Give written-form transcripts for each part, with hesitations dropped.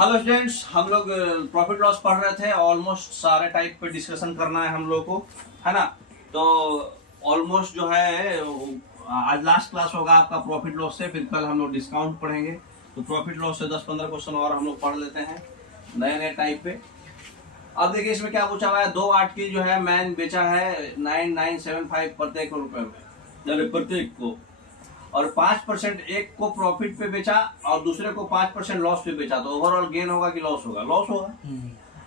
Hello students, हम लोग profit loss पढ़ रहे थे। ऑलमोस्ट सारे टाइप पे डिस्कशन करना है हम लोग को, है ना। तो ऑलमोस्ट जो है आज लास्ट क्लास होगा आपका प्रॉफिट लॉस से, फिर कल हम लोग डिस्काउंट पढ़ेंगे। तो प्रॉफिट लॉस से 10-15 क्वेश्चन और हम लोग पढ़ लेते हैं नए नए टाइप पे। अब देखिए इसमें क्या पूछा हुआ है। 2 आर्टिकल जो है मैन बेचा है 9975 प्रत्येक रुपए में, प्रत्येक को, और 5% एक को प्रॉफिट पे बेचा और दूसरे को 5% लॉस पे बेचा। तो ओवरऑल गेन होगा कि लॉस होगा? लॉस होगा।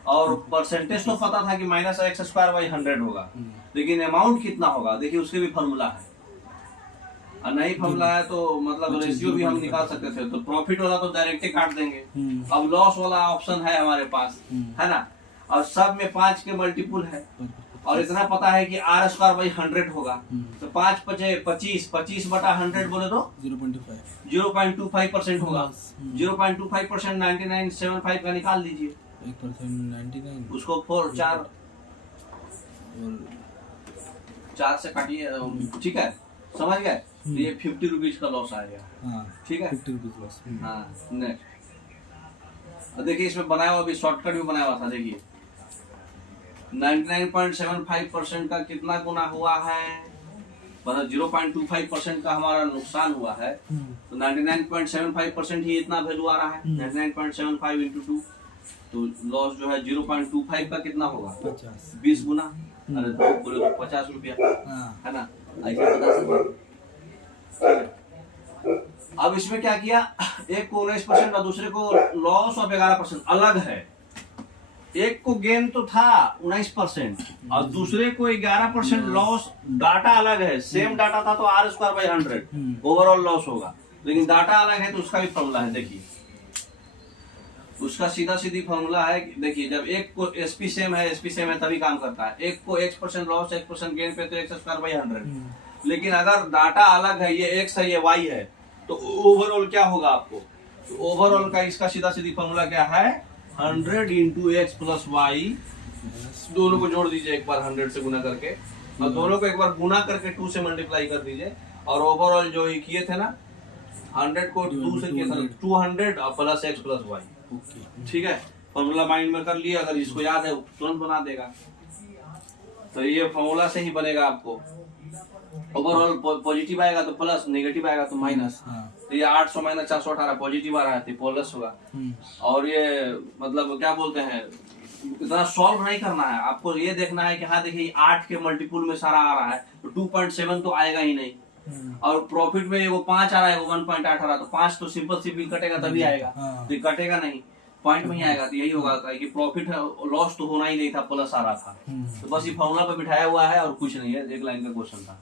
और परसेंटेज तो पता था कि -x² / 100 होगा, लेकिन अमाउंट कितना होगा देखिए उसके भी फॉर्मूला है। और नहीं फॉर्मूला है तो मतलब रेशियो भी हम निकाल सकते थे। तो प्रॉफिट वाला तो डायरेक्ट काट देंगे। अब लॉस वाला ऑप्शन है हमारे पास, है ना। और सब में 5 के मल्टीपुल है और इतना पता है कि r² / 100 होगा। तो 5 × 5 = 25 बटा 100 बोले तो 0.25% होगा। 0.25% 9975 का निकाल दीजिए। 1% 99 उसको 4 से काटिए, ठीक है, समझ गए। तो ये 50 रुपीज का लॉस आएगा, ठीक है। 50 रुपीज लॉस। हाँ, नेक्स्ट देखिए इसमें बनाया हुआ भी शॉर्टकट भी बनाया हुआ था। देखिए 99.75% का कितना गुना हुआ है, मतलब 0.25% का हमारा नुकसान हुआ है। तो 99.75% ही इतना वैल्यू आ रहा है। 99.75 × 2, तो लॉस जो है 0.25 का कितना होगा? 20 गुना। अरे बोले तो 50 रुपया, है ना। ऐसे बता सकते। अब इसमें क्या किया, एक को 19% और दूसरे को लॉस और 11% अलग है। एक को गेन तो था 19% और दूसरे को 11% लॉस। डाटा अलग है, सेम डाटा था तो r² / 100 ओवरऑल लॉस होगा, लेकिन डाटा अलग है तो उसका भी फॉर्मूला है। देखिए उसका सीधा सीधी फॉर्मूला है। देखिए जब एक को एसपी सेम है तभी काम करता है। एक को x% लॉस 1% गेन पे तो x² / 100। लेकिन अगर डाटा अलग है, ये x है ये y है, तो ओवरऑल क्या होगा आपको? तो ओवरऑल का इसका सीधा सीधी फॉर्मूला क्या है? 100 × x + y। दोनों को जोड़ दीजिए एक बार 100 से गुना करके, और दोनों को एक बार गुना करके 2 से मल्टीप्लाई कर दीजिए। और ओवरऑल जो ये किए थे ना, 100 को 2 से किया था 200 और प्लस x + y, ठीक है। फॉर्मूला माइंड में कर लिए, अगर इसको याद है तुरंत बना देगा। तो ये फॉर्मूला से ही बनेगा आपको। ओवरऑल पॉजिटिव आएगा तो प्लस, नेगेटिव आएगा तो माइनस। तो ये 800 - 418 पॉजिटिव आ रहा है तो प्लस होगा। और ये मतलब क्या बोलते हैं, इतना सॉल्व नहीं करना है आपको, ये देखना है कि हाँ देखिए 8 के मल्टीपुल में सारा आ रहा है तो 2.7 तो आएगा ही नहीं। और प्रॉफिट में वो 5 आ रहा है, वो 1.8 आ रहा है, तो 5 तो सिंपल कटेगा तभी आएगा। तो कटेगा नहीं, पॉइंट में ही आएगा। तो यही होगा कि प्रॉफिट लॉस तो होना ही नहीं था, प्लस आ रहा था। तो बस ये फॉर्मूला पे बिठाया हुआ है और कुछ नहीं है, एक लाइन का क्वेश्चन था।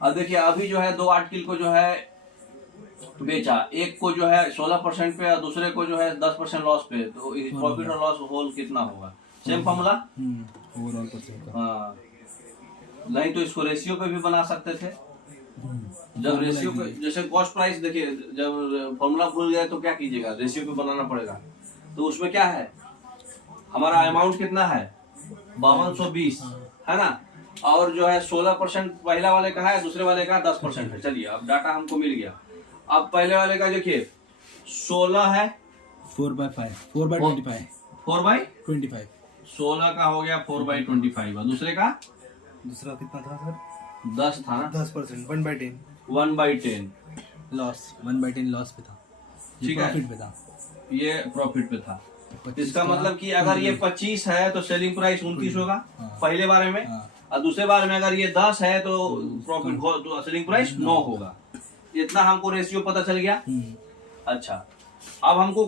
अब देखिए अभी जो है 2 आर्टिकल को जो है बेचा, एक को जो है 16% पे और दूसरे को जो है 10% लॉस पे। तो प्रॉफिट और लॉस होल कितना होगा? Same formula. ओवरऑल परसेंट का। हाँ, नहीं तो इसको रेशियो पे भी बना सकते थे। जब रेशियो पे, जैसे कॉस्ट प्राइस, देखिए जब फॉर्मूला भूल गए तो क्या कीजिएगा, रेशियो पे बनाना पड़ेगा। तो उसमें क्या है, हमारा अमाउंट कितना है? 5220, है ना। और जो है 16% पहला वाले का है, दूसरे वाले का 10% है। चलिए अब डाटा हमको मिल गया। अब पहले वाले का देखिए 16 है, 4/5 4/25 4/25। 16 का हो गया 4/25 और दूसरे का दूसरा कितना था सर? 10 था ना, 10% 1/10 1/10 लॉस, 1/10 लॉस पे था, ठीक है। प्रॉफिट पे था, ये प्रॉफिट पे था। 25 इसका का मतलब कि अगर ये 25 है तो सेलिंग प्राइस 29 होगा पहले बारे में। हाँ। और दूसरे बारे में अगर ये 10 है तो प्रॉफिट तो सेलिंग प्राइस 9 होगा। इतना हमको रेशियो पता चल गया। अच्छा, अब हमको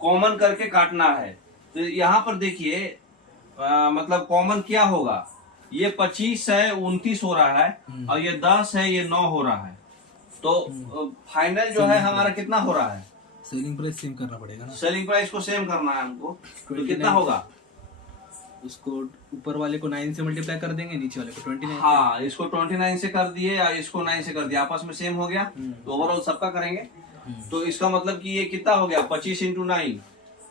कॉमन करके काटना है। तो यहाँ पर देखिए मतलब कॉमन क्या होगा, ये 25 है 29 हो रहा है और ये 10 है ये 9 हो रहा है। तो फाइनल जो है हमारा कितना हो रहा है? सेलिंग प्राइस सेम करना पड़ेगा ना, सेलिंग प्राइस को सेम करना है हमको। तो कितना होगा? उसको ऊपर वाले को 9 से मल्टीप्लाई कर देंगे, नीचे वाले को 29। हाँ, इसको 29 से कर दिए और इसको 9 से कर दिया, आपस में सेम हो गया। तो ओवरऑल सबका करेंगे। तो इसका मतलब कि ये कितना हो गया, 25 × 9,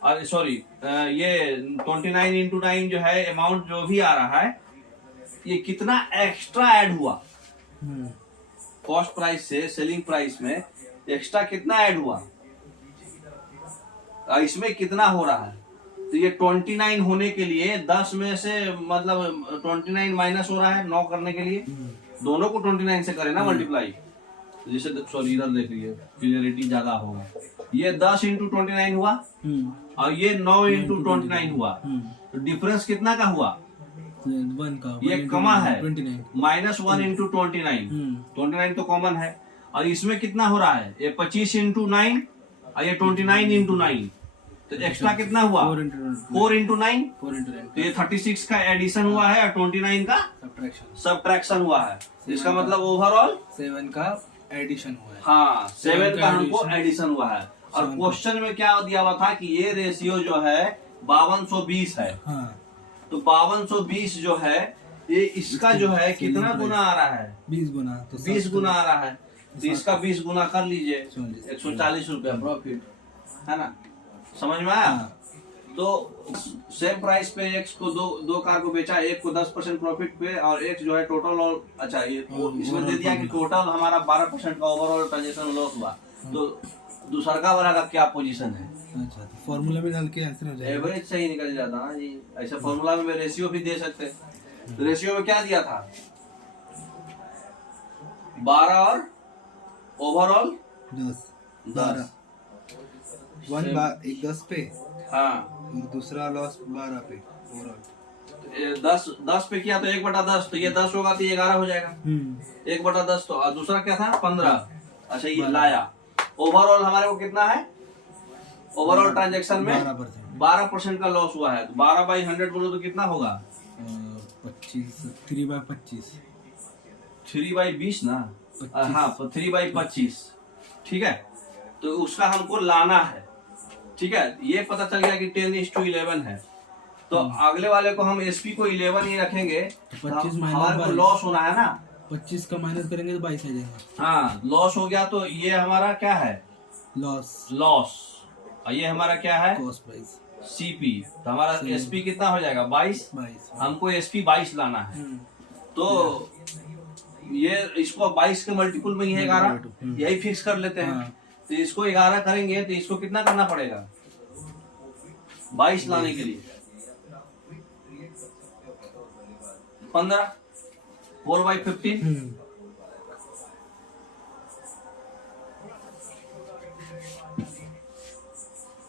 और सॉरी ये 29 × 9 जो है अमाउंट जो भी आ रहा है, ये कितना एक्स्ट्रा ऐड हुआ कॉस्ट प्राइस से सेलिंग प्राइस में, एक्स्ट्रा कितना ऐड हुआ? इसमें कितना हो रहा है, तो ये 29 होने के लिए 10 में से मतलब 29 माइनस हो रहा है 9 करने के लिए, दोनों को 29 से करें ना मल्टीप्लाई, जैसे सॉरी इधर देखिए क्लियरिटी ज्यादा होगा, ये 10 इंटू 29 हुआ और ये 9 इंटू 29 हुआ, तो डिफरेंस कितना का हुआ, 1 का, ये कमा है 29 -1 इंटू 29 तो कॉमन है, और इसमें कितना हो रहा है, ये 25 इंटू 9 और ये 29 इंटू 9, तो एक्स्ट्रा कितना हुआ 4 इंटू 9, तो ये 36 का एडिशन हुआ है और 29 का सब्ट्रैक्शन हुआ है, इसका मतलब ओवरऑल 7 का एडिशन हुआ है। हाँ 7 का हमको एडिशन हुआ है, और क्वेश्चन में क्या दिया हुआ था कि ये रेशियो जो है 5220 है, हाँ, तो 5220 जो है ये इसका जो है कितना गुना आ रहा है, 20 गुना, तो 20 गुना आ रहा है, तो इसका 20 गुना कर लीजिए, 140 रुपया प्रॉफिट है ना, समझ में आया। हाँ। तो सेम प्राइस पे एक्स को दो कार को बेचा, एक को 10% प्रॉफिट पे, और एक जो है टोटल और अच्छा ये इसमें दे दिया कि टोटल हमारा 12% का ओवरऑल ट्रांजेक्शन लॉस हुआ, तो दूसरा वाला का क्या पोजीशन है, अच्छा, तो फॉर्मूला में डाल के आंसर हो जाएगा, एवरेज सही निकल जाता है जी। ऐसे फॉर्मूला में रेशियो भी दे सकते हैं, तो रेशियो में क्या दिया था 12 और ओवरऑल 10 एक 10 पे, हाँ और दूसरा लॉस 12 पे ओवरऑल। 10 पे किया तो 1/10, तो ये 10 होगा तो ये 11 हो जाएगा, 1/10, तो और दूसरा क्या था 15, अच्छा ये लाया, ओवरऑल हमारे को कितना है, ओवरऑल ट्रांजेक्शन में 12% का लॉस हुआ है, तो 12/100 बोलो तो कितना होगा 25, 3/25, 3/20 ना, हाँ तो 3/25, ठीक है, तो उसका हमको लाना है, ठीक है, ये पता चल गया कि 10:11 है, तो अगले वाले को हम एसपी को 11 ही रखेंगे, तो 25 हमारे को लॉस होना है ना, 25 का माइनस करेंगे तो 22 आ जाएगा, हाँ लॉस हो गया, तो ये हमारा क्या है लॉस, और ये हमारा क्या है कॉस्ट प्राइस सीपी, तो हमारा एसपी कितना हो जाएगा 22, हमको एसपी 22 लाना है, तो ये इसको 22 के मल्टीपुल में ही है 11, यही फिक्स कर लेते हैं, तो इसको 11 करेंगे तो इसको कितना करना पड़ेगा 22 लाने के लिए 15, 4/15,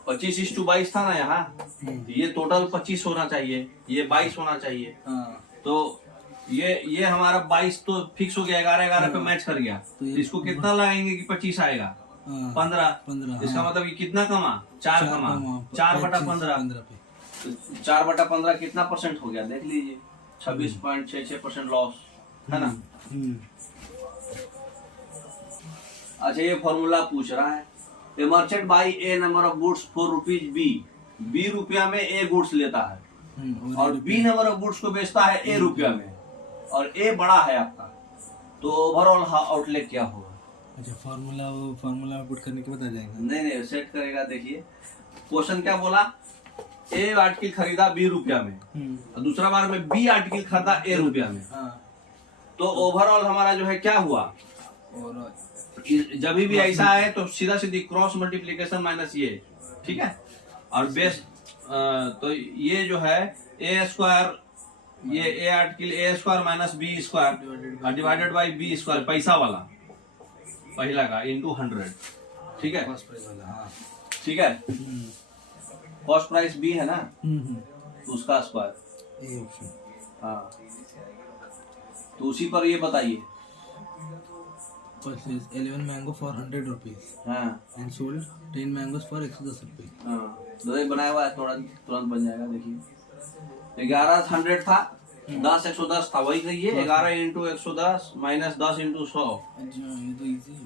पच्चीस 22 था ना यहाँ, ये टोटल 25 होना चाहिए, ये 22 होना चाहिए, तो ये हमारा 22 तो फिक्स हो गया, 11 पे मैच कर गया, तो इसको कितना लगाएंगे कि 25 आएगा 15, इसका मतलब ये कितना कमा 4 कमा 4/15, 4/15 कितना परसेंट हो गया देख लीजिए, 26.66% लॉस है ना। अच्छा ये फॉर्मूला पूछ रहा है, ए merchant by A number of goods for ₹b रुपया में ए गुड्स लेता है और बी नंबर ऑफ गुड्स को बेचता है ए रुपया में, और ए बड़ा है आपका, तो ओवरऑल आउटलेट क्या होगा। अच्छा फॉर्मूला पुट करने के बाद आ जाएगा, नहीं सेट करेगा, देखिए क्वेश्चन क्या बोला, ए आर्टिकल खरीदा बी रुपया में, और दूसरा बार में बी आर्टिकल खरीदा ए रुपया में, तो ओवरऑल हमारा जो है क्या हुआ, और जब भी ऐसा है तो सीधा सीधी क्रॉस मल्टीप्लीकेशन माइनस ये, ठीक है, और बेस तो ये जो है ए स्क्वायर, ये a article A square minus B square divided by B square, पैसा वाला पहला का इंटू 100, ठीक है, ठीक है, कॉस्ट प्राइस बी है ना, उसका स्क्वायर, हाँ, तो उसी पर ये बताइए, purchased 11 mango for 100 rupees and sold 10 mangoes for 110 rupees। हाँ बनाया हुआ है, थोड़ा तुरंत बन जाएगा, देखिए 11 100 था, 10 110 था, वही कहिए 11 इंटू 110 माइनस 10 इंटू 100, ये तो इजी है,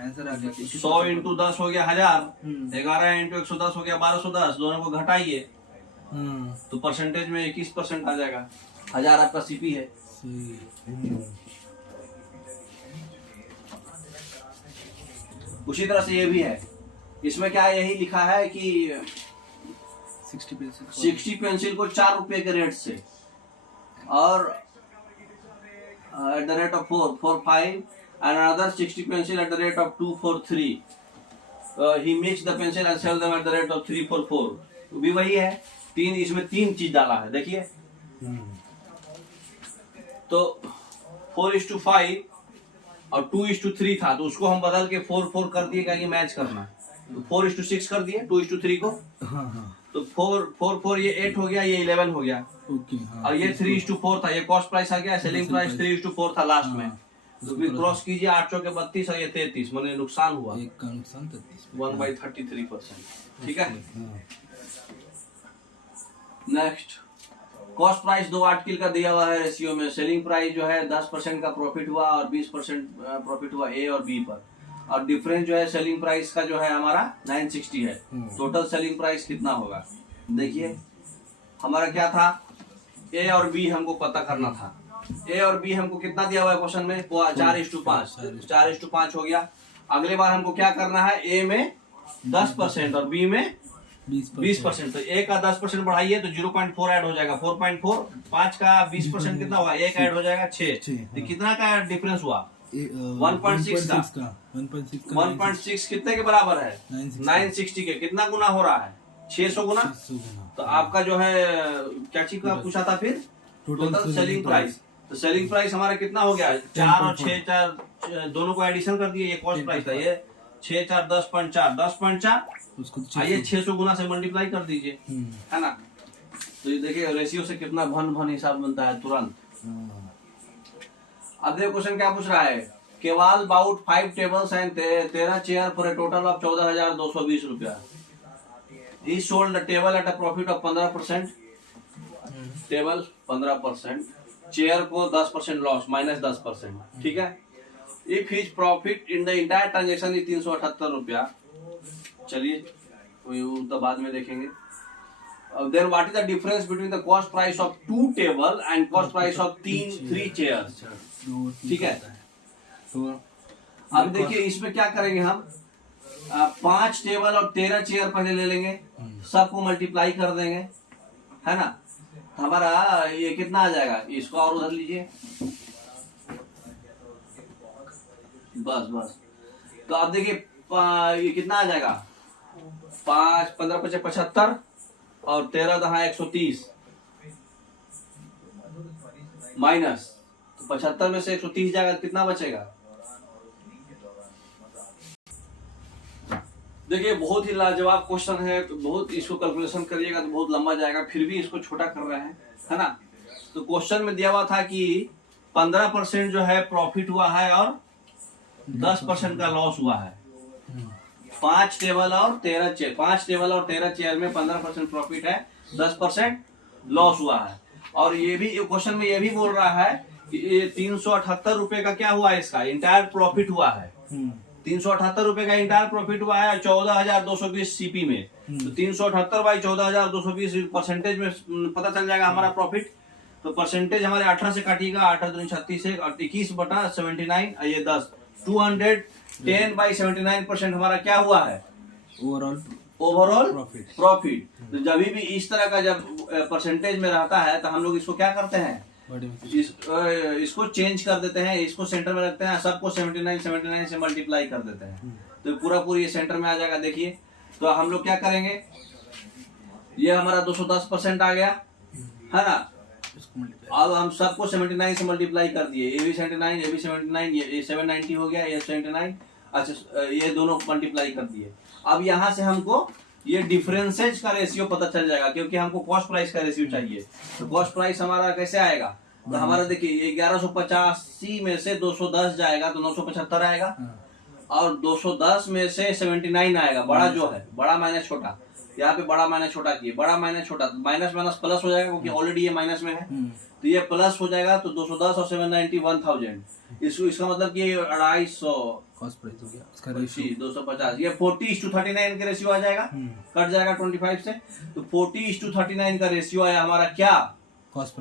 आंसर आ गया, 100 इंटू 10 हो गया 1000, 11 इंटू 110 हो गया 1210, दोनों को घटाइए तो परसेंटेज में 21% आ जाएगा, 1000 आपका सीपी है। उसी तरह से ये भी है, इसमें क्या यही लिखा है कि 60 पेंसिल को 4 रुपए के रेट से, और at the rate of 4 4 5 and another 60 pencil at the rate of 2 4 3, he makes the pencil and sell them at the rate of 344 भी वही है। तीन, इसमें 3 चीज डाला है देखिए। तो 4:5 और 2:3 था, तो उसको हम बदल के 4:4 कर दिए, ये मैच करना। तो 4:6 कर दिए 2:3 को। तो 4:4 ये 8 हो गया, ये 11 हो गया। और ये 3:4 था, ये कॉस्ट प्राइस आ गया, सेलिंग प्राइस 3:4 था लास्ट में। तो फिर क्रॉस कीजिए 8 चौके 32 और ये 33, मैंने नुकसान हुआ, एक का नुकसान 33 1/33%। ठीक है। नेक्स्ट, कॉस्ट प्राइस 2 आर्टिकल का दिया हुआ है रेशियो में। सेलिंग प्राइस जो है 10% का प्रॉफिट हुआ और 20% प्रॉफिट हुआ ए और बी पर। और डिफरेंस जो है सेलिंग प्राइस का जो है हमारा 960 है। टोटल सेलिंग प्राइस कितना होगा देखिए। हमारा क्या था, ए और बी हमको पता करना था। ए और बी हमको कितना दिया हुआ है क्वेश्चन में, 4:5, 4:5 हो गया। अगले बार हमको क्या करना है, ए में 10% और बी में 20%। तो ए का 10% बढ़ाइए तो 0.4 ऐड हो जाएगा, 4.4। 5 का 20% कितना हुआ, 1 ऐड हो जाएगा 6। तो कितना का डिफरेंस हुआ, 1.6 का। 1.6 कितने के बराबर है, 960 के। कितना गुना हो रहा है, 600 गुना। तो आपका जो है क्या चीज का पूछा था फिर, टोटल सेलिंग प्राइस। तो सेलिंग प्राइस हमारा कितना हो गया, 4 और 6, 4 दोनों को एडिशन कर दिए। ये कॉस्ट प्राइस था, ये 6 4 10.4, 10.4 आइए 600 गुना से मल्टीप्लाई कर दीजिए, है ना। तो ये देखिए रेशियो से कितना भन हिसाब बनता है तुरंत। अगले क्वेश्चन क्या पूछ रहा है, Kewal bought 5 tables and 13 chair for a total of 14,220 रुपया। He sold the table at a profit of 15%, table 15%, chair को 10% लॉस, -10%। ठीक है। If his profit in the entire transaction is 378 रुपया। चलिए वो तो बाद में देखेंगे। Then what is the difference between the cost price of 2 table and cost price of 3 chairs. ठीक है। तो अब देखिए इसमें क्या करेंगे हम, 5 टेबल और 13 चेयर पहले ले लेंगे, सबको मल्टीप्लाई कर देंगे, है ना। हमारा ये कितना आ जाएगा, इसको और उधर लीजिए, बस। तो अब देखिए ये कितना आ जाएगा, 5 15 5 75 और 13 दहा 130 माइनस। तो 75 में से 130 जाएगा, कितना बचेगा। देखिए बहुत ही लाजवाब क्वेश्चन है, तो बहुत इसको कैलकुलेशन करिएगा तो बहुत लंबा जाएगा, फिर भी इसको छोटा कर रहे हैं, है ना। तो क्वेश्चन में दिया हुआ था कि 15% जो है प्रॉफिट हुआ है और 10% का लॉस हुआ है। 5 टेबल और 13 चेयर, 5 टेबल और 13 चेयर में 15% प्रॉफिट है, 10% लॉस हुआ है। और ये भी क्वेश्चन में ये भी बोल रहा है कि ये 378 रुपए का क्या हुआ है, इसका इंटायर प्रॉफिट हुआ है। 378 रुपए का इंटायर प्रॉफिट हुआ है 14,220 सीपी में। तो 378 बाई 14,220 परसेंटेज में पता चल जाएगा हमारा प्रॉफिट। तो परसेंटेज हमारे 18 से काटिएगा, 8 दूनी 36 है और 21/79, ये 10, 210/79% हमारा क्या हुआ है, ओवरऑल प्रॉफिट। तो जब भी इस तरह का जब परसेंटेज में रहता है तो हम लोग इसको क्या करते हैं, इसको चेंज कर देते हैं, इसको सेंटर में रखते हैं, सबको 79 से मल्टीप्लाई कर देते हैं, तो पूरा ये सेंटर में आ जाएगा। देखिए तो हम लोग क्या करेंगे, ये हमारा 210% आ गया, है ना। अब हम सबको 79 से मल्टीप्लाई कर दिए, ये भी 79, ये भी 79, ये 790 हो गया, ये 79। अच्छा ये दोनों मल्टीप्लाई कर दिए। अब यहाँ से हमको ये डिफरेंसेज का रेशियो पता चल जाएगा, क्योंकि हमको कॉस्ट प्राइस का रेशियो चाहिए। तो कॉस्ट प्राइस हमारा कैसे आएगा, तो हमारा देखिए 1185 में से 210 जाएगा तो 975 आएगा, और 210 में से 79 आएगा, बड़ा जो है, बड़ा माइनस छोटा, यहाँ पे बड़ा माइनस छोटा किए, बड़ा माइनस छोटा, माइनस माइनस प्लस हो जाएगा, क्योंकि ऑलरेडी ये माइनस में है, तो ये प्लस हो जाएगा। तो 210 और 790 1000, इसका मतलब कि 250 कॉस्ट प्राइस हो गया, इसका रेशियो 250, ये 40:39 का रेशियो आ जाएगा, कट जाएगा 25 से। तो 40:39 का रेशियो है हमारा क्या, कॉस्ट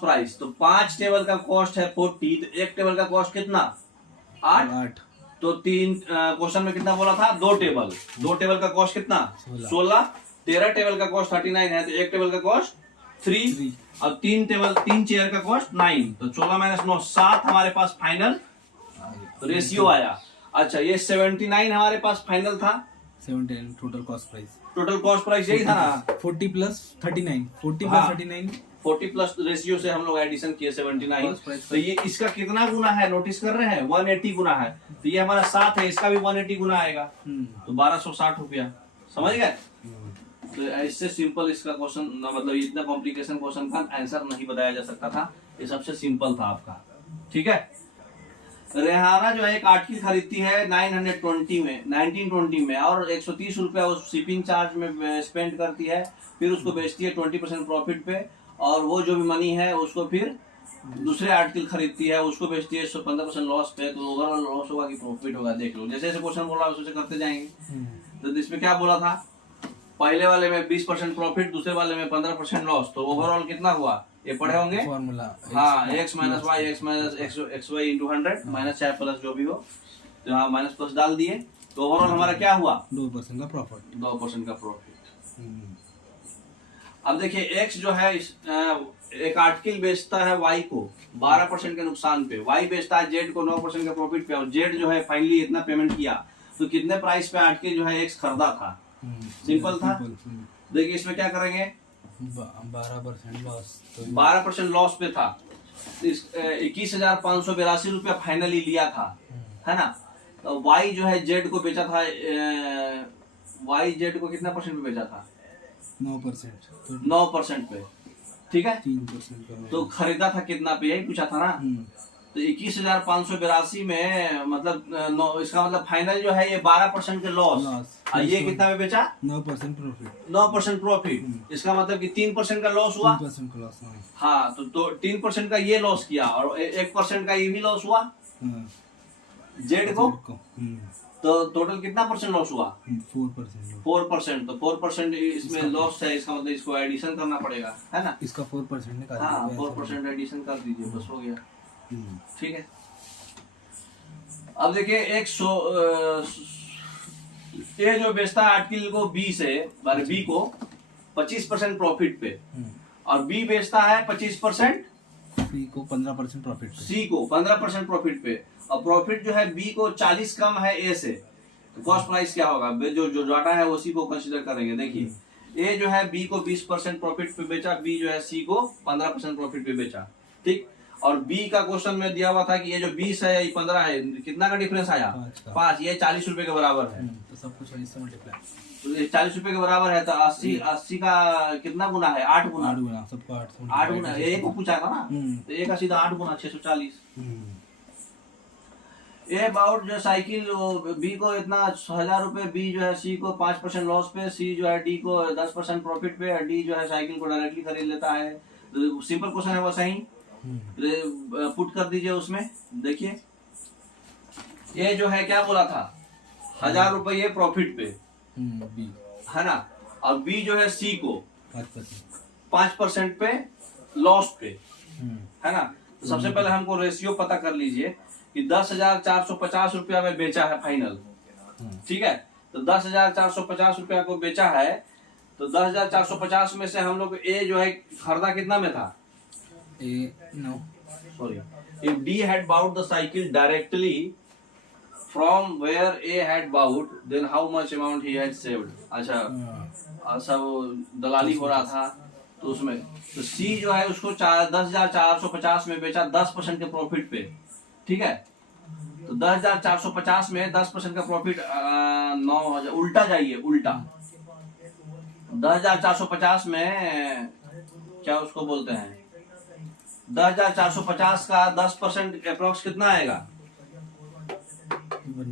प्राइस। तो 5 टेबल का कॉस्ट है 40, तो 1 टेबल का कॉस्ट कितना, 8। तो 3 क्वेश्चन में कितना बोला था, 2 टेबल का कॉस्ट कितना, 16। 13 टेबल का कॉस्ट 39 है, तो 1 टेबल का कॉस्ट 3 और 3 चेयर का कॉस्ट 9। तो 16 - 9 7 हमारे पास फाइनल रेशियो आया। अच्छा ये 79 हमारे पास फाइनल था, 79 total cost price. Total cost price यही था ना, 40 प्लस 39, 40 हाँ। प्लस 39 40 प्लस रेशियो से हम लोग एडिशन किए 79। Cost price तो ये इसका कितना गुना है नोटिस कर रहे हैं, 180 गुना है। तो ये हमारा 7 है, इसका भी 180 गुना आएगा, तो 1260 रुपया। समझ गए? तो इससे सिंपल इसका क्वेश्चन, मतलब इतना कॉम्प्लिकेशन क्वेश्चन का आंसर नहीं बताया जा सकता था, ये सबसे सिंपल था आपका। ठीक है। रेहाना जो है एक आर्टिकल खरीदती है 1920 में और 130 रुपया उस शिपिंग चार्ज में स्पेंड करती है, फिर उसको बेचती है 20% प्रॉफिट पे, और वो जो भी मनी है उसको फिर दूसरे आर्टिकल खरीदती है, उसको बेचती है 15% लॉस पे। तो ओवरऑल लॉस होगा कि प्रॉफिट होगा, देख लो। जैसे जैसे क्वेश्चन बोला वैसे करते जाएंगे। तो इसमें क्या बोला था, पहले वाले में 20% प्रॉफिट, दूसरे वाले में 15% लॉस, तो ओवरऑल कितना हुआ ये पढ़े होंगे। फॉर्मूला हाँ, x minus Y X minus X Y into 100 minus चाहे प्लस जो भी हो, तो हाँ माइनस प्लस डाल दिए, तो ओवरऑल हमारा क्या हुआ 2% का प्रॉफिट। 2% का प्रॉफिट। अब देखिए x जो है एक आर्टिकल बेचता है y को 12% के नुकसान पे, y बेचता है z को 9% का प्रॉफिट पे, और z जो है फाइनली इतना पेमेंट किया, तो कितने प्राइस पे आर्टिकल जो है x खरीदा था। सिंपल था। देखिए इसमें क्या करेंगे, 12% लॉस, तो 12% लॉस पे था। 21,582 रुपया फाइनली लिया था, है ना। तो y जो है z को बेचा था, y z को कितना परसेंट पे बेचा था, 9%, तो 9% पे। ठीक है। 3% का तो खरीदा था कितना पे, यही पूछा था ना। तो 21,582 में मतलब इसका मतलब फाइनल जो है ये 12% के लॉस, और ये कितना पे बेचा 9% प्रॉफिट। 9% प्रॉफिट। इसका मतलब कि 3% का लॉस हुआ। 3% का लॉस। हाँ, तो 3% का ये लॉस किया, और 1% का ये भी लॉस हुआ जेड को। तो टोटल कितना परसेंट लॉस हुआ, 4%। 4%। तो 4% इसमें लॉस है, इसका मतलब इसको एडिशन करना पड़ेगा, है ना। इसका 4% निकाल दीजिए। हाँ, 4% एडिशन कर दीजिए, बस हो गया। ठीक है। अब देखिए ये जो बेचता है आर्टिकल को बी से, माने बी को 25% प्रॉफिट पे, और बी बेचता है 25%, सी को 15% प्रॉफिट पे। सी को 15% प्रॉफिट पे, और प्रॉफिट जो है बी को 40 कम है ए से, तो कॉस्ट प्राइस क्या होगा, जो डाटा है उसी को कंसीडर करेंगे। देखिए ए जो है बी को 20% प्रॉफिट पे बेचा, बी जो है सी को 15% प्रॉफिट पे बेचा। ठीक। और बी का क्वेश्चन में दिया हुआ था कि ये जो 20 है, ये 15 है, कितना का डिफरेंस आया, 5। ये 40 रुपए के बराबर है, तो सब कुछ 40 से मल्टीप्लाई, तो ये 40 रुपए के बराबर है, तो 80 का कितना गुना है, 8 गुना। 8 गुना, सबको 8 गुना, ये को पूछा था ना, तो एक का सीधा 8 गुना 640। ए अबाउट जो साइकिल बी को इतना 1000 रुपए, बी जो है सी को 5% लॉस पे, सी जो है डी को 10% प्रॉफिट पे, डी जो है साइकिल को डायरेक्टली खरीद लेता है। तो सिंपल क्वेश्चन है, वैसा ही पुट कर दीजिए उसमें। देखिए ये जो है क्या बोला था, 1000 रुपये प्रॉफिट पे, बी, है ना, और बी जो है सी को 5% पे लॉस पे, है ना। तो सबसे पहले हमको रेशियो पता कर लीजिए कि 10,450 रुपया में बेचा है फाइनल। ठीक है। तो 10,450 रुपया को बेचा है, तो 10,450 में से हम लोग ए जो है खरीदा कितना में था, sorry, if D had bought the cycle directly from where A had bought, then how much amount he had saved। अच्छा, सब दलाली हो रहा था, तो उसमें तो C जो है उसको 10,450 में बेचा 10% के प्रॉफिट पे। ठीक है। तो 10,450 में 10% का प्रॉफिट 9,000, उल्टा जाइए, उल्टा 10,450 में क्या उसको बोलते हैं, 10,450 का 10% अप्रोक्स कितना आएगा,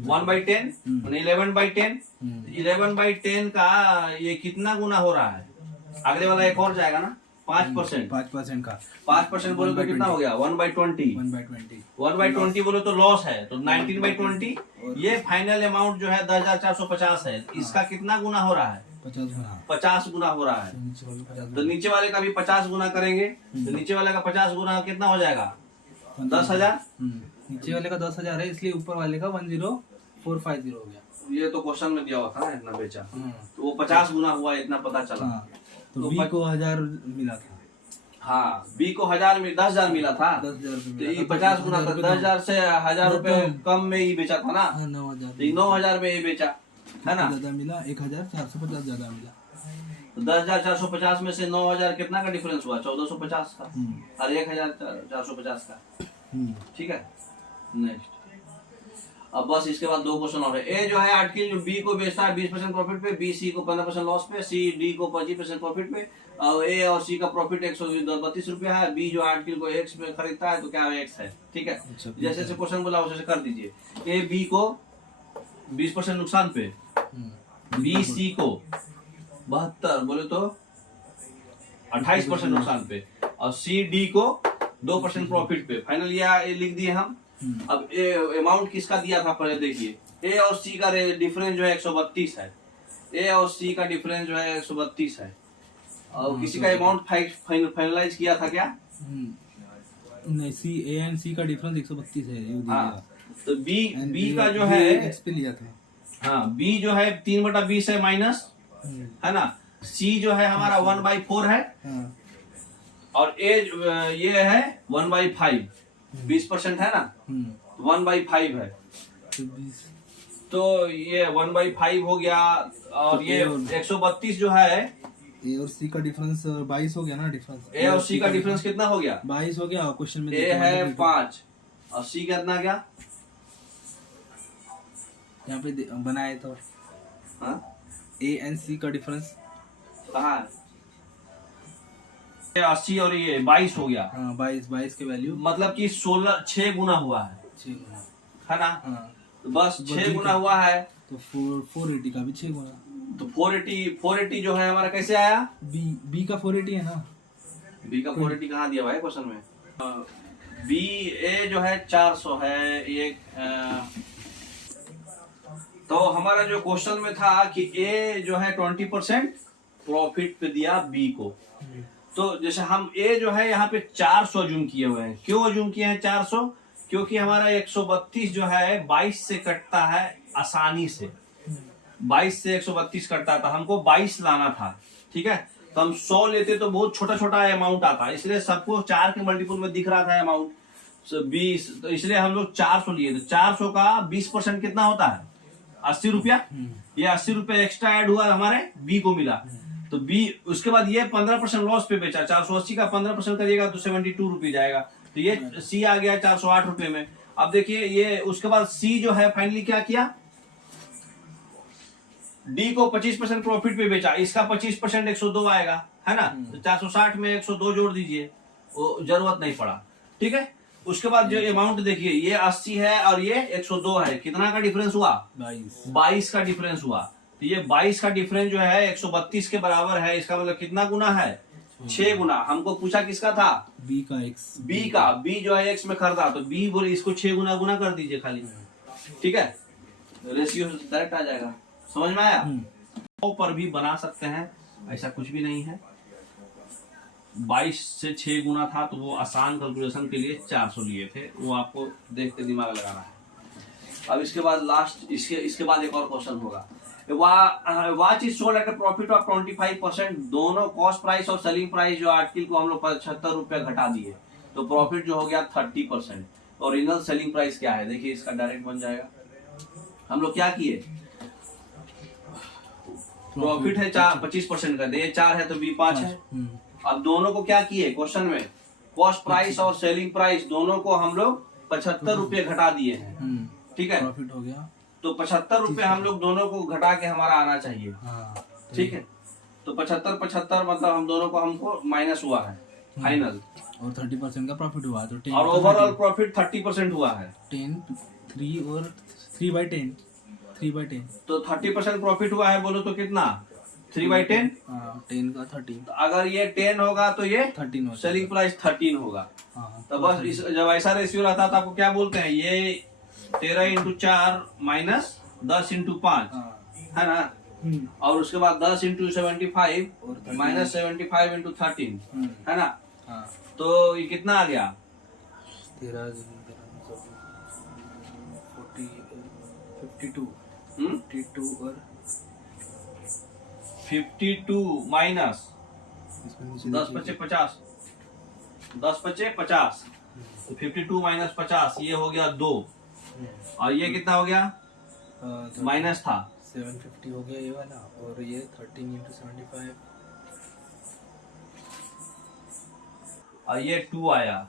1/10, 11/10। 11/10 का ये कितना गुना हो रहा है, अगले वाला एक और जाएगा ना, 5%। 5% का 5% बोले तो कितना हो गया, 1/20। 1/20 बोले तो लॉस है, तो 19/20। ये फाइनल अमाउंट जो है 10,450 है, इसका कितना गुना हो रहा है, 50 गुना हो रहा है। तो नीचे वाले का भी 50 गुना करेंगे, तो नीचे वाले का 50 गुना कितना हो जाएगा, 10,000। नीचे वाले का 10,000 है, इसलिए ऊपर वाले का 10450 हो गया। ये तो क्वेश्चन में दिया हुआ था ना, इतना बेचा, तो वो 50 गुना हुआ, इतना पता चला। तो बी को 1000 मिला था। हाँ, बी को 10,000 मिला था, 10,000 तो ये 50 गुना था, 10,000 से 1000 रुपए कम में ही बेचा था ना, 9,000 तो 9,000 में ही बेचा। है ना? ज्यादा मिला, 1450 ज्यादा मिला। तो 10,450 में से 9,000 कितना का डिफरेंस हुआ? 1450 का और 1,450 का। ठीक है, नेक्स्ट। अब बस इसके बाद 2 क्वेश्चन और है। ए जो है आर्टिकल जो बी को बेचता है 20% प्रॉफिट पे, बी सी को 15% लॉस पे, सी डी को 25% प्रॉफिट पे, और ए और सी का प्रॉफिट 132 रुपया है। बी जो आर्टिकल को एक्स में खरीदता है तो क्या एक्स है, ठीक है। जैसे जैसे क्वेश्चन बोला वैसे कर दीजिए। ए बी को 20% नुकसान पे, बी सी को 72 बोले तो 28% नुकसान पे, और सी डी को 2% प्रॉफिट पे। फाइनल ये लिख दिए हम। अब अमाउंट किसका दिया था पहले देखिए। ए और सी का डिफरेंस जो है 132 है। ए और सी का डिफरेंस जो है 132 है। और किसी का अमाउंट फाइनलाइज किया था क्या? नहीं, सी ए एंड सी का डिफरेंस 132 है, ये दिया। हाँ, तो बी का जो है एक्स पे लिया था। हाँ, बी जो है 3/20 है माइनस, है ना। सी जो है हमारा 1/4 है, और ए ये है 1/5, 20% है ना, 1/5 है। तो ये 1/5 हो गया, और ये 132 जो है ए और सी का डिफरेंस 22 हो गया ना। डिफरेंस ए और सी का डिफरेंस कितना हो गया? 22 हो गया। क्वेश्चन में ए है 5 और सी कितना गया? यहाँ पे बनाए तो ए एंड सी का डिफरेंस कहाँ है? 80 और ये 22 हो गया। हाँ, 22 के वैल्यू मतलब कि 6 गुना हुआ है, 6 गुना है ना। हाँ, तो बस 6 गुना हुआ है, तो 480 का भी 6 गुना। तो 480 जो है हमारा कैसे आया? बी का 480 है ना। बी का 480 कहाँ दिया भाई क्वेश्चन में? बी ए जो है 400 है ये। तो हमारा जो क्वेश्चन में था कि ए जो है 20% प्रॉफिट पे दिया बी को। तो जैसे हम ए जो है यहाँ पे 400 जूम किए हुए हैं। क्यों जूम किए हैं 400? क्योंकि हमारा 132 जो है 22 से कटता है आसानी से। 22 से 132 कटता था, हमको 22 लाना था, ठीक है। तो हम 100 लेते तो बहुत छोटा छोटा अमाउंट आता, इसलिए सबको 4 के मल्टीपल में दिख रहा था अमाउंट 20। तो इसलिए हम लोग 400 लिए। तो 400 का 20% कितना होता है? 80 रुपया। ये 80 रुपया एक्स्ट्रा ऐड हुआ हमारे बी को मिला। तो बी उसके बाद ये 15% लॉस पे बेचा। 480 का 15% करिएगा तो 72 रुपये जाएगा। तो ये सी आ गया 408 रुपये में। अब देखिए ये उसके बाद सी जो है फाइनली क्या किया? डी को 25% प्रॉफिट पे बेचा। इसका 25% 102 आएगा, है ना। तो 460 में 102 जोड़ दीजिए, वो जरूरत नहीं पड़ा, ठीक है। उसके बाद जो अमाउंट देखिए, ये 80 है और ये 102 है। कितना का डिफरेंस हुआ? 22 का डिफरेंस हुआ। तो ये 22 का डिफरेंस जो है 132 के बराबर है। इसका मतलब कितना गुना है? 6 गुना। हमको पूछा किसका था? बी का एक्स। बी का। बी जो है एक्स में खरीदा, तो बी बोले इसको 6 गुना गुना कर दीजिए खाली, ठीक है। रेशियो डायरेक्ट आ जाएगा। समझ में आया? पर भी बना सकते हैं, ऐसा कुछ भी नहीं है। 22 से 6 गुना था तो वो आसान कैलकुलेशन के लिए 400 लिए थे, वो आपको देख के दिमाग लगाना है। अब इसके बाद लास्ट इसके बाद एक और क्वेश्चन होगा। Watch is sold at a profit of 25%। दोनों कॉस्ट प्राइस और सेलिंग प्राइस जो आर्टिकल को हम लोग 75 रुपया घटा दिए, तो प्रॉफिट जो हो गया 30%। ओरिजिनल सेलिंग प्राइस क्या है? देखिए इसका डायरेक्ट बन जाएगा। हम लोग क्या किए? प्रॉफिट है 25% का, ये 4 है तो बी 5 है। अब दोनों को क्या किए क्वेश्चन में? कॉस्ट प्राइस और सेलिंग प्राइस दोनों को हम लोग 75 रुपये घटा दिए हैं, ठीक है। प्रॉफिट हो गया तो 75 रुपये हम लोग दोनों को घटा के हमारा आना चाहिए, ठीक है। तो 75 मतलब हम दोनों को हमको माइनस हुआ है फाइनल, और 30% का प्रॉफिट हुआ। तो 10 और ओवरऑल प्रॉफिट 30% हुआ है। 10 3 और 3/10 3/10। तो 30% प्रॉफिट हुआ है, बोलो तो कितना? 3/10। 10 का 13। तो अगर ये 10 होगा तो ये 13 होगा। सेलिंग प्राइस 13 होगा। तो बस जब ऐसा रेशियो रहता है तो आपको क्या बोलते हैं? ये 13 × 4 माइनस 10 × 5, है ना। और उसके बाद 10 × 75 माइनस 75 × 13, है ना। तो ये कितना आ गया? 52 और 52 माइनस 10 × 50, 10 × 50, तो 52 माइनस 50 ये हो गया 2, और ये कितना हो गया? माइनस था 750 हो गया ये वाला, और ये 13 × 75। और ये 2 आया,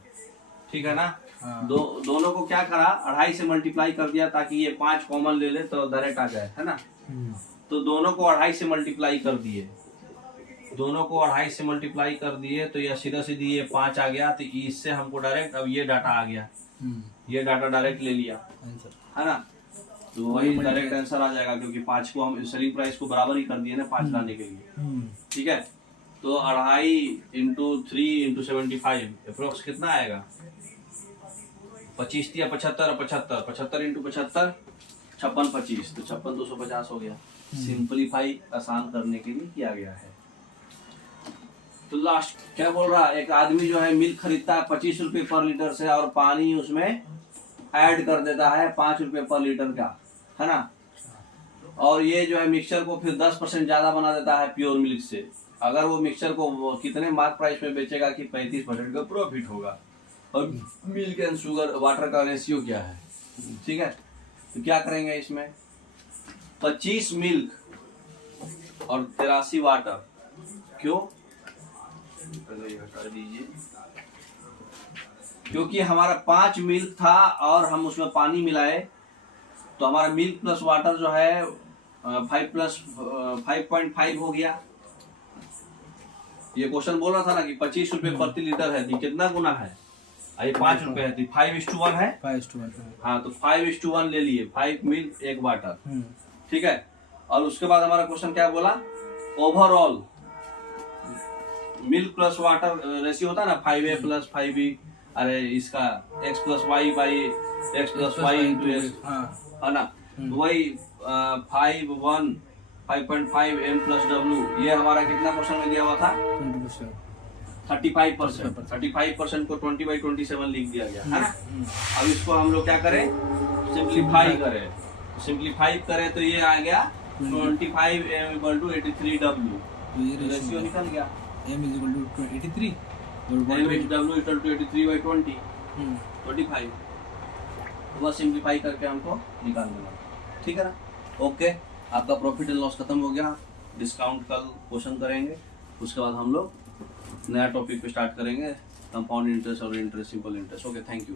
ठीक है ना। हाँ। दोनों को क्या करा, 2.5 से मल्टीप्लाई कर दिया ताकि ये 5 कॉमन ले ले तो डायरेक्ट आ जाए, है ना। तो दोनों को 2.5 से मल्टीप्लाई कर दिए, दोनों को 2.5 से मल्टीप्लाई कर दिए तो ये सीधा सीधी ये 5 आ गया। तो इससे हमको डायरेक्ट अब ये डाटा आ गया, ये डाटा डायरेक्ट ले लिया, है ना। तो वही डायरेक्ट आंसर आ जाएगा, क्योंकि 5 को हम सेलिंग प्राइस को बराबर ही कर दिए ना 5 लाने के लिए, ठीक है। तो 2.5 × 3 × 75 अप्रोक्स कितना आएगा, 25 या 75 75 × 75 56 25, तो 56 250 हो गया। सिंपलीफाई आसान करने के लिए किया गया है। तो लास्ट क्या बोल रहा है, एक आदमी जो है मिल्क खरीदता है 25 रुपए पर लीटर से, और पानी उसमें ऐड कर देता है 5 रुपए पर लीटर का, है ना। और ये जो है मिक्सचर को फिर 10% ज्यादा बना देता है प्योर मिल्क से। अगर वो मिक्सचर को कितने मार्क प्राइस में बेचेगा कि 35% का प्रॉफिट होगा। और मिल्क एंड शुगर वाटर का रेशियो क्या है, ठीक है। तो क्या करेंगे इसमें, 25 मिल्क और 83 वाटर, क्यों, हटा दीजिए, क्योंकि हमारा 5 मिल्क था और हम उसमें पानी मिलाए, तो हमारा मिल्क प्लस वाटर जो है 5 + 5.5 हो गया। ये क्वेश्चन बोल रहा था ना कि 25 रुपए प्रति लीटर है, तो कितना गुना है, ये 5 रुपए है, तो 5:1 है, 5:1। हाँ, तो 5:1 ले लिए, 5 मिल्क 1 वाटर, ठीक है। और उसके बाद हमारा क्वेश्चन क्या बोला, overall milk plus water ratio होता है ना 5A + 5B, अरे इसका x + y / x + y × s, है ना। तो वही 5.5 m + w, ये हमारा कितना क्वेश्चन में दिया हुआ था, 35%। 35% को 20/27 लिख दिया गया, है ना। अब इसको हम लोग क्या करें, सिंप्लीफाई करें तो ये आ गया 25 m = 83 w, रेशियो निकल गया, m = 83 m w = 83/20, 25। बस सिंप्लीफाई करके हमको निकालना है, ठीक है ना। ओके, आपका प्रॉफिट एंड लॉस खत्म हो गया। डिस्काउंट कल क्वेश्चन करेंगे, उसके बाद हम लोग नया टॉपिक पे स्टार्ट करेंगे, कंपाउंड इंटरेस्ट और interest, simple interest. Okay, thank you.